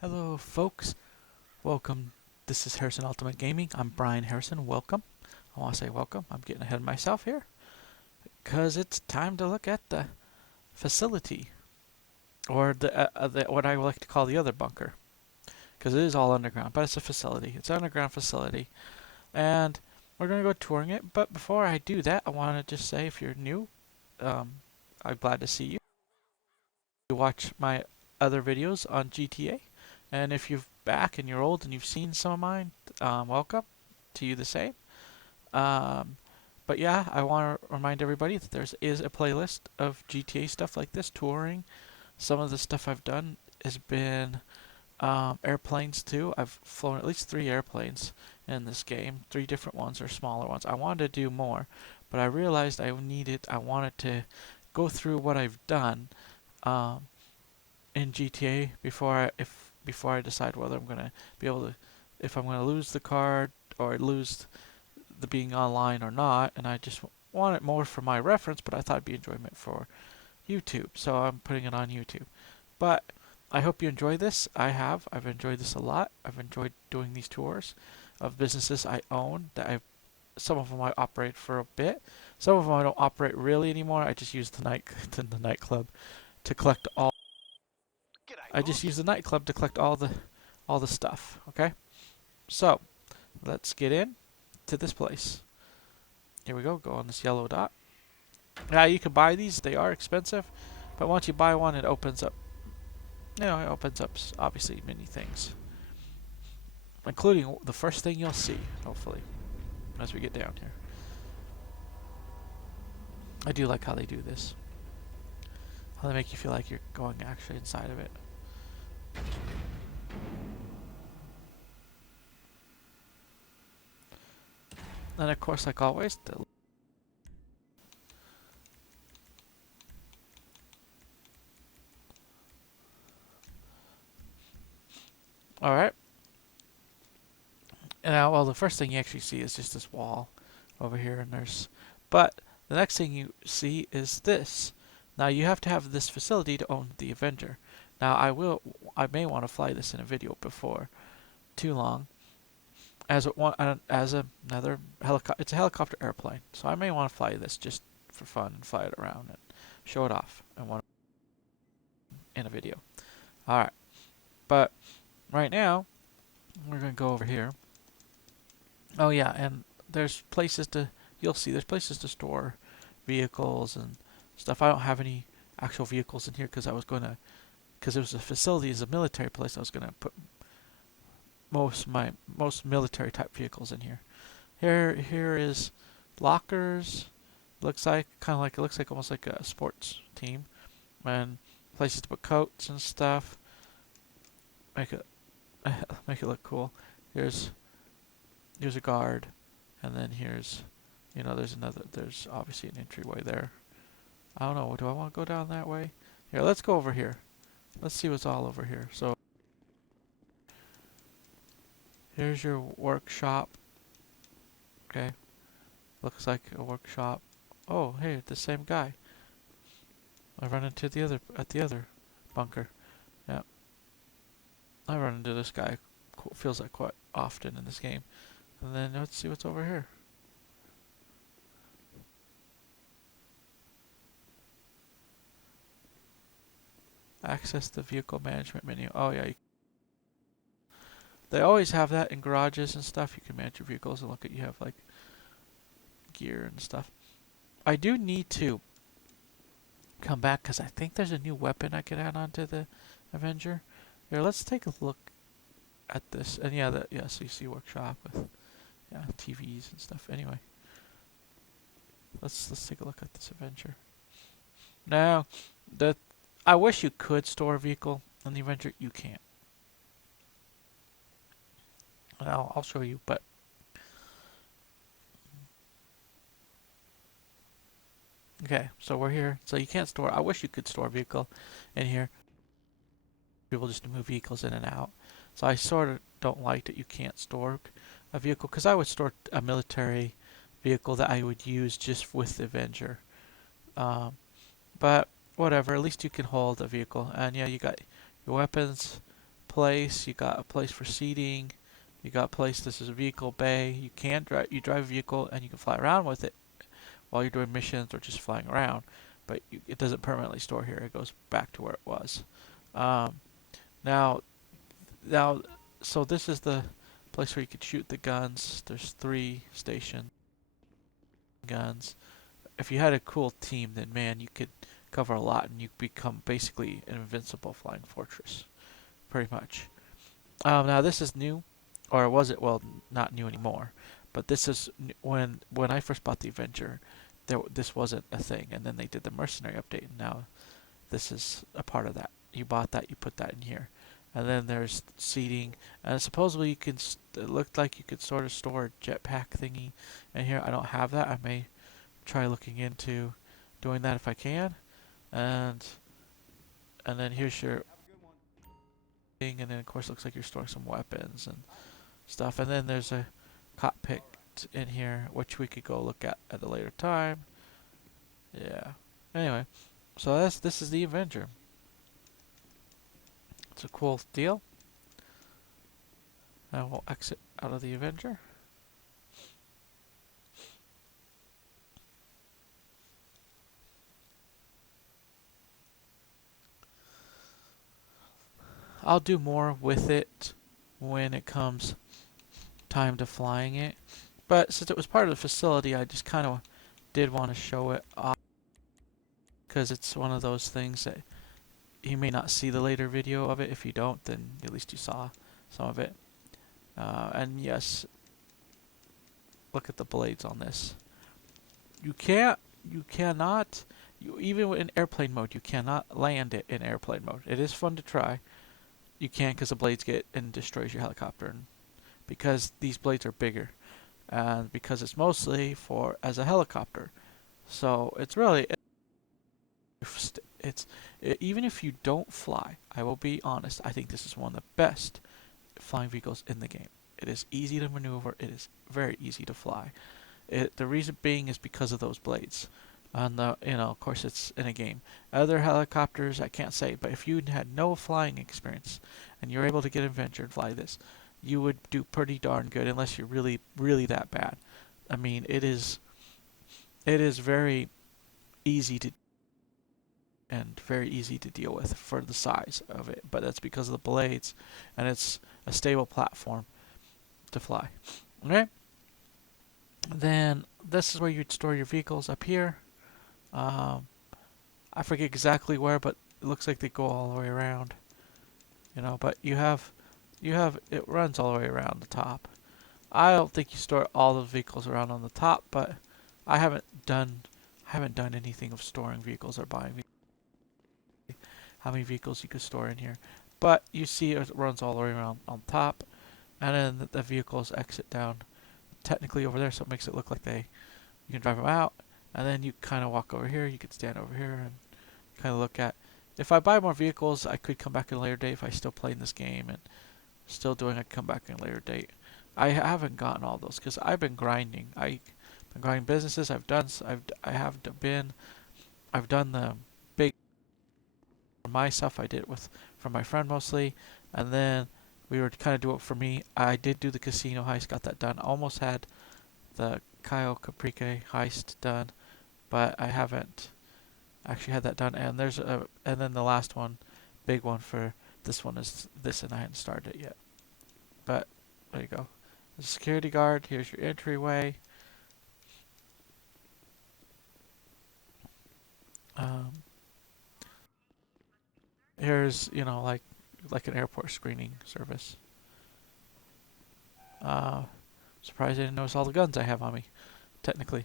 Hello, folks. Welcome. This is Harrison Ultimate Gaming. I'm Brian Harrison. Welcome. I want to say welcome. I'm getting ahead of myself here because it's time to look at the facility, or the what I like to call the other bunker, because it is all underground, but it's a facility. It's an underground facility, and we're gonna go touring it. But before I do that, I want to just say, if you're new, um, I'm glad to see you. You watch my other videos on GTA, and if you're back and you're old and you've seen some of mine, welcome to you the same. Um, but yeah, I want to remind everybody that there is a playlist of GTA stuff like this, touring. Some of the stuff I've done has been airplanes too. I've flown at least 3 airplanes in this game, 3 different ones or smaller ones. I wanted to do more, but I realized I wanted to go through what I've done um, in GTA before I decide whether I'm gonna be able to, if I'm gonna lose the card or lose the being online or not. And I just want it more for my reference, but I thought it'd be enjoyment for YouTube, so I'm putting it on YouTube. But I hope you enjoy this. I have. I've enjoyed this a lot. I've enjoyed doing these tours of businesses I own that I. Some of them I operate for a bit. Some of them I don't operate really anymore. I just use the nightclub to collect all. I just use the nightclub to collect all the stuff. Okay, so let's get in to this place. Here we go. Go on this yellow dot. Yeah, you can buy these. They are expensive, but once you buy one, it opens up. It opens up obviously many things, including the first thing you'll see. Hopefully, as we get down here, I do like how they do this. How they make you feel like you're going actually inside of it. And of course, like always, all right. And now, well, the first thing you actually see is just this wall over here, and but the next thing you see is this. Now you have to have this facility to own the Avenger. Now I may want to fly this in a video before too long, as another helicopter. It's a helicopter airplane, so I may want to fly this just for fun and fly it around and show it off and want in a video. All right, but right now we're gonna go over here. Oh yeah, and there's places to you'll see there's places to store vehicles and stuff. I don't have any actual vehicles in here because it was a facility, is a military place. I was gonna put most military type vehicles in here. Here is lockers. Looks like it looks like almost like a sports team, and places to put coats and stuff. Make it make it look cool. Here's Here's a guard, and then there's obviously an entryway there. I don't know, do I want to go down that way? Here, let's go over here. Let's see what's all over here. So, here's your workshop. Okay, looks like a workshop. Oh, hey, the same guy. I run into the other bunker. Yeah, I run into this guy. Feels like quite often in this game. And then let's see what's over here. Access the vehicle management menu. Oh yeah, they always have that in garages and stuff. You can manage your vehicles and look at you have like gear and stuff. I do need to come back because I think there's a new weapon I can add onto the Avenger. Here, let's take a look at this. And yeah, CC workshop with TVs and stuff. Anyway, let's take a look at this Avenger. Now, I wish you could store a vehicle in the Avenger. You can't. I'll show you, but okay, so we're here. So you can't store. I wish you could store a vehicle in here. People just to move vehicles in and out. So I sort of don't like that you can't store a vehicle, because I would store a military vehicle that I would use just with the Avenger. But whatever, at least you can hold a vehicle. And yeah, you got your weapons, place. You got a place for seating. You got a place. This is a vehicle bay. You can drive. You drive a vehicle and you can fly around with it while you're doing missions or just flying around. But it doesn't permanently store here. It goes back to where it was. Um, now, now, so this is the place where you could shoot the guns. There's 3 station guns. If you had a cool team, then man, you could cover a lot and you become basically an invincible flying fortress, pretty much. Now this is new, or was it? Well, not new anymore. But this is when I first bought the Avenger, this wasn't a thing, and then they did the Mercenary update, and now this is a part of that. You bought that, you put that in here, and then there's seating, and supposedly you can. It looked like you could sort of store a jetpack thingy in here. I don't have that. I may try looking into doing that if I can, and then here's your thing, and then of course it looks like you're storing some weapons and stuff, and then there's a cockpit in here which we could go look at a later time. Yeah. Anyway, so this is the Avenger. It's a cool deal. I will exit out of the Avenger. I'll do more with it when it comes time to flying it. But since it was part of the facility, I just kind of did want to show it off because it's one of those things that you may not see the later video of it. If you don't, then at least you saw some of it. And yes, look at the blades on this. You cannot, even in airplane mode, you cannot land it in airplane mode. It is fun to try. You can't because the blades get and destroys your helicopter, and because these blades are bigger, and because it's mostly for as a helicopter. So it's really even if you don't fly, I will be honest, I think this is one of the best flying vehicles in the game. It is easy to maneuver. It is very easy to fly. The reason being is because of those blades. And of course, it's in a game. Other helicopters, I can't say, but if you had no flying experience and you're able to get an Avenger and fly this, you would do pretty darn good, unless you're really, really that bad. I mean, it is very easy to and very easy to deal with for the size of it, but that's because of the blades, and it's a stable platform to fly. Okay. Then this is where you'd store your vehicles up here. I forget exactly where, but it looks like they go all the way around. But you have it runs all the way around the top. I don't think you store all the vehicles around on the top, but I haven't done anything of storing vehicles or buying vehicles. How many vehicles you could store in here? But you see it runs all the way around on top, and then the vehicles exit down technically over there, so it makes it look like you can drive them out, and then you kind of walk over here. You could stand over here and kind of look at. If I buy more vehicles, I could come back in a later date if I still playing this game and still doing. I'd come back in a later date. I haven't gotten all those because I've been grinding. I've been grinding businesses. I've done the big for my stuff. I did it for my friend mostly, and then we were kind of do it for me. I did do the casino heist, got that done. Almost had the Cayo Caprice heist done, but I haven't actually had that done. And and then the last one, big one for this one is this, and I hadn't started it yet. But there you go. The security guard. Here's your entryway. Here's like an airport screening service. Surprised I didn't notice all the guns I have on me. Technically,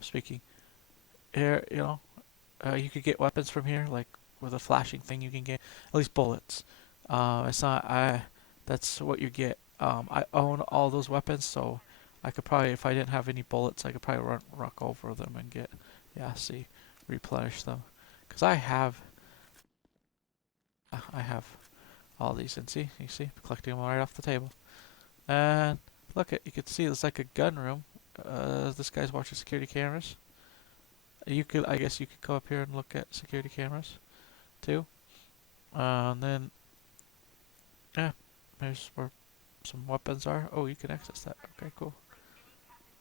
speaking, here you could get weapons from here, like with a flashing thing. You can get at least bullets. It's not that's what you get. I own all those weapons, so I could probably, if I didn't have any bullets, I could probably rock over them and get replenish them. Because I have all these, and you see, collecting them right off the table. And look, you can see it's like a gun room. This guy's watching security cameras. I guess you could go up here and look at security cameras too. And then Yeah, there's where some weapons are. Oh, you can access that. Okay, cool.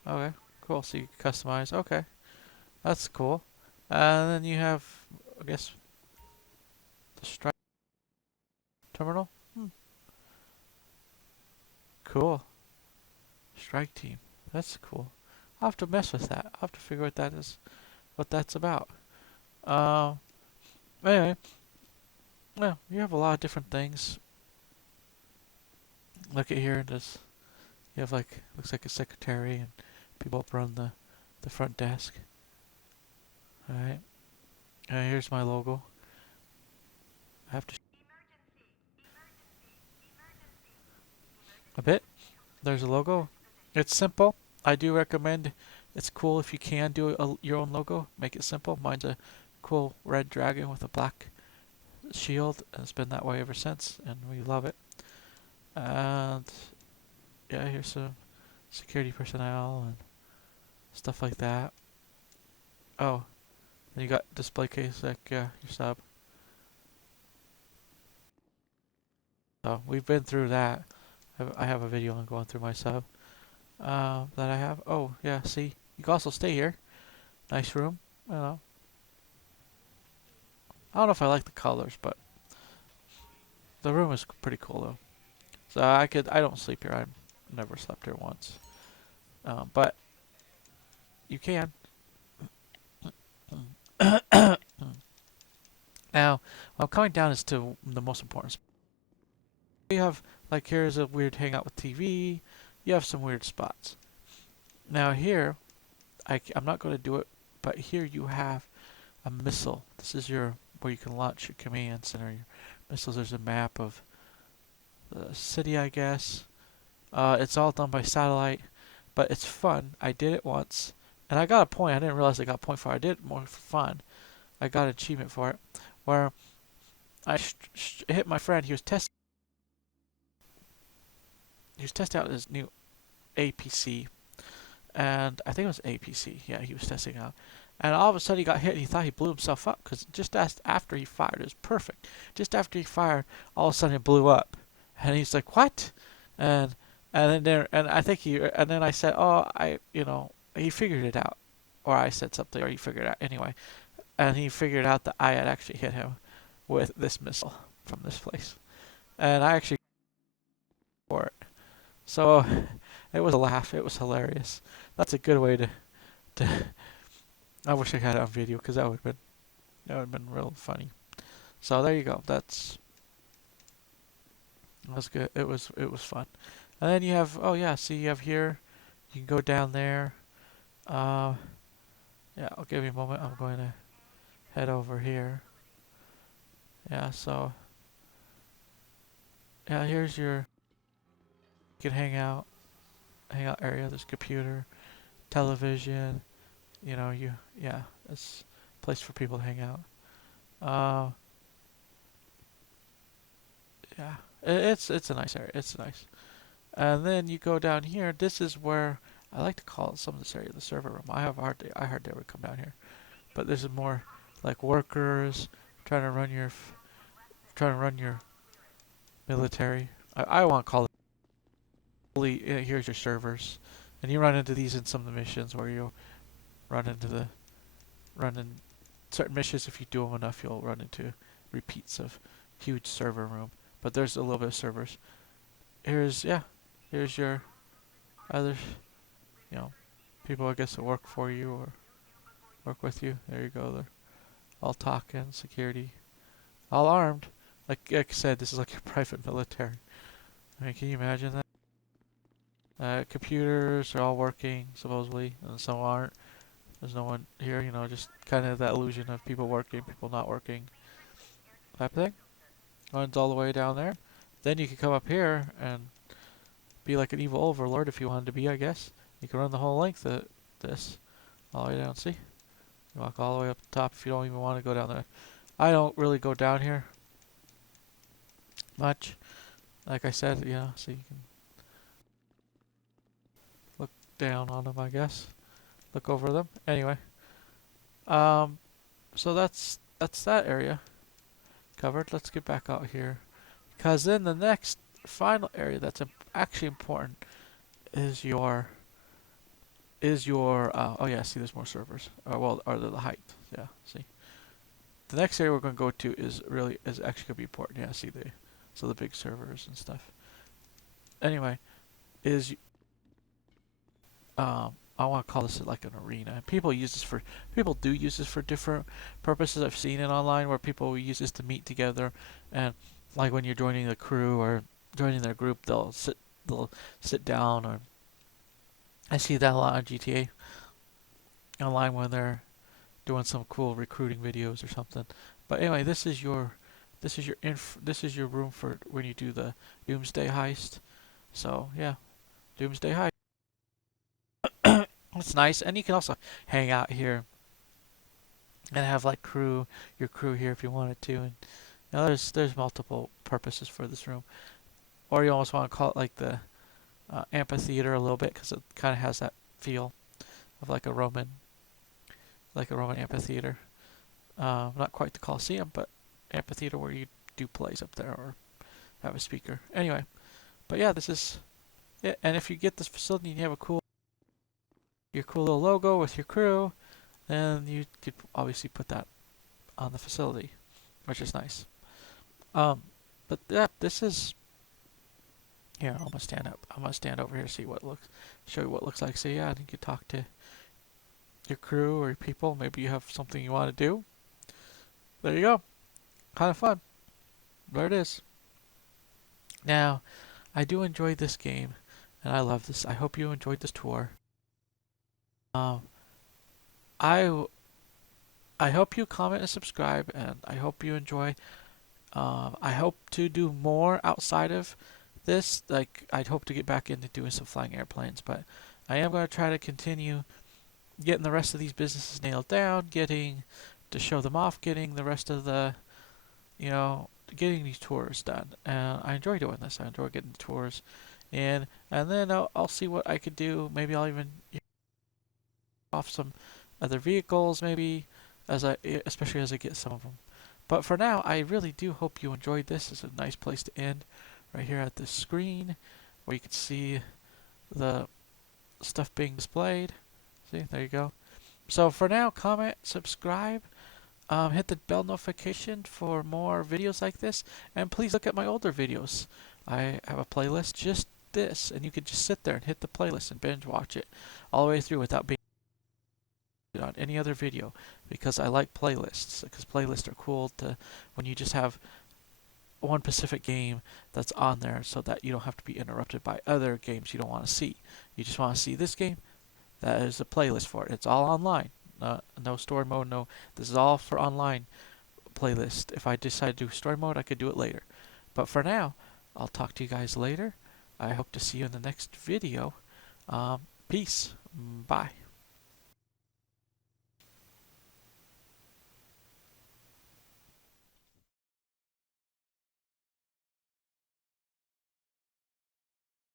Okay, cool. So you can customize. Okay, that's cool. And then you have, I guess, the strike terminal. Hmm. Cool. Strike team. That's cool. I'll have to mess with that. I'll have to figure what that is, what that's about. Um. Anyway, well, you have a lot of different things. Look at here. This you have like looks like a secretary and people up run the front desk. All right. Here's my logo. I have to a bit. There's a logo. It's simple. I do recommend. It's cool if you can do your own logo. Make it simple. Mine's a cool red dragon with a black shield, and it's been that way ever since, and we love it. And yeah, here's some security personnel and stuff like that. Oh, then you got display case like your sub. So we've been through that. I have a video on going through my sub that I have. Oh yeah, see, you can also stay here. Nice room. I don't know. I don't know if I like the colors, but the room is pretty cool though. So I could. I don't sleep here. I've never slept here once. But you can. Now, what I'm coming down is to the most important. You have like here's a weird hangout with TV. You have some weird spots. Now here, I'm not going to do it, but here you have a missile. This is your where you can launch your command center. Your missiles. There's a map of the city, I guess. It's all done by satellite, but it's fun. I did it once, and I got a point. I didn't realize I got a point for it. I did it more for fun. I got an achievement for it, where I hit my friend. He was testing out his new APC, and I think it was APC. Yeah, he was testing out. And all of a sudden he got hit and he thought he blew himself up because just after he fired, it was perfect. Just after he fired, all of a sudden it blew up. And he's like, what? And and I think and then I said, oh, he figured it out. Or I said something, or he figured it out anyway. And he figured out that I had actually hit him with this missile from this place. And I actually for it. So it was a laugh. It was hilarious. That's a good way to I wish I had it on video because that would have been real funny. So there you go. That was good. It was fun. And then you have oh yeah, see you have here. You can go down there. Uh, yeah, I'll give you a moment. I'm going to head over here. Yeah, so yeah, here's your you can hangout area. There's computer, television. Yeah, it's a place for people to hang out. Uh, yeah, it's a nice area. It's nice. And then you go down here. This is where I like to call some of this area the server room. I have a hard day. I hardly ever come down here, but this is more like workers trying to run your military. I want to call it. Here's your servers, and you run into these in some of the missions where you run into the run in certain missions. If you do them enough, you'll run into repeats of huge server room. But there's a little bit of servers. Here's your other you know people I guess that work for you or work with you. There you go. They're all talking security, all armed. Like I said, this is like your private military. I mean, can you imagine that? Computers are all working supposedly, and some aren't. There's no one here, just kind of that illusion of people working, people not working, type thing. Runs all the way down there. Then you can come up here and be like an evil overlord if you wanted to be, I guess. You can run the whole length of this, all the way down. See? You walk all the way up the top if you don't even want to go down there. I don't really go down here much. Like I said, so you can look down on them, I guess. Look over them. Anyway, so that's that area covered. Let's get back out here. Because then the next final area that's actually important is your oh yeah, see there's more servers. Well, or the height. Yeah, see. The next area we're going to go to is actually going to be important. Yeah, see the big servers and stuff. Anyway, is I want to call this like an arena. People do use this for different purposes. I've seen it online where people use this to meet together, and like when you're joining the crew or joining their group, they'll sit down. Or I see that a lot on GTA online when they're doing some cool recruiting videos or something. But anyway, this is your room for when you do the Doomsday heist. So yeah, Doomsday heist. It's nice, and you can also hang out here and have like your crew here if you wanted to. And there's multiple purposes for this room, or you almost want to call it like the amphitheater a little bit because it kind of has that feel of like a Roman amphitheater. Not quite the Colosseum, but amphitheater where you do plays up there or have a speaker. Anyway, but yeah, this is it. And if you get this facility and you have your cool little logo with your crew, then you could obviously put that on the facility, which is nice. Um, but yeah, this is here. I'm gonna stand up. I'm gonna stand over here show you what it looks like. So yeah, I think you talk to your crew or your people. Maybe you have something you want to do. There you go. Kind of fun. There it is. Now, I do enjoy this game, and I love this. I hope you enjoyed this tour. Um, I I hope you comment and subscribe, and I hope you enjoy. I hope to do more outside of this. Like, I'd hope to get back into doing some flying airplanes, but I am going to try to continue getting the rest of these businesses nailed down, getting to show them off, getting the rest of you know, getting these tours done. And I enjoy doing this. I enjoy getting the tours, and then I'll see what I could do. Maybe I'll even off some other vehicles, maybe especially as I get some of them. But for now, I really do hope you enjoyed this. It's a nice place to end, right here at this screen, where you can see the stuff being displayed. See, there you go. So for now, comment, subscribe, hit the bell notification for more videos like this, and please look at my older videos. I have a playlist just this, and you could just sit there and hit the playlist and binge watch it all the way through without being on any other video, because I like playlists, because playlists are cool to when you just have one specific game that's on there so that you don't have to be interrupted by other games you don't want to see. You just want to see this game, that is a playlist for it. It's all online. No story mode, no. This is all for online playlist. If I decide to do story mode, I could do it later. But for now, I'll talk to you guys later. I hope to see you in the next video. Peace. Bye.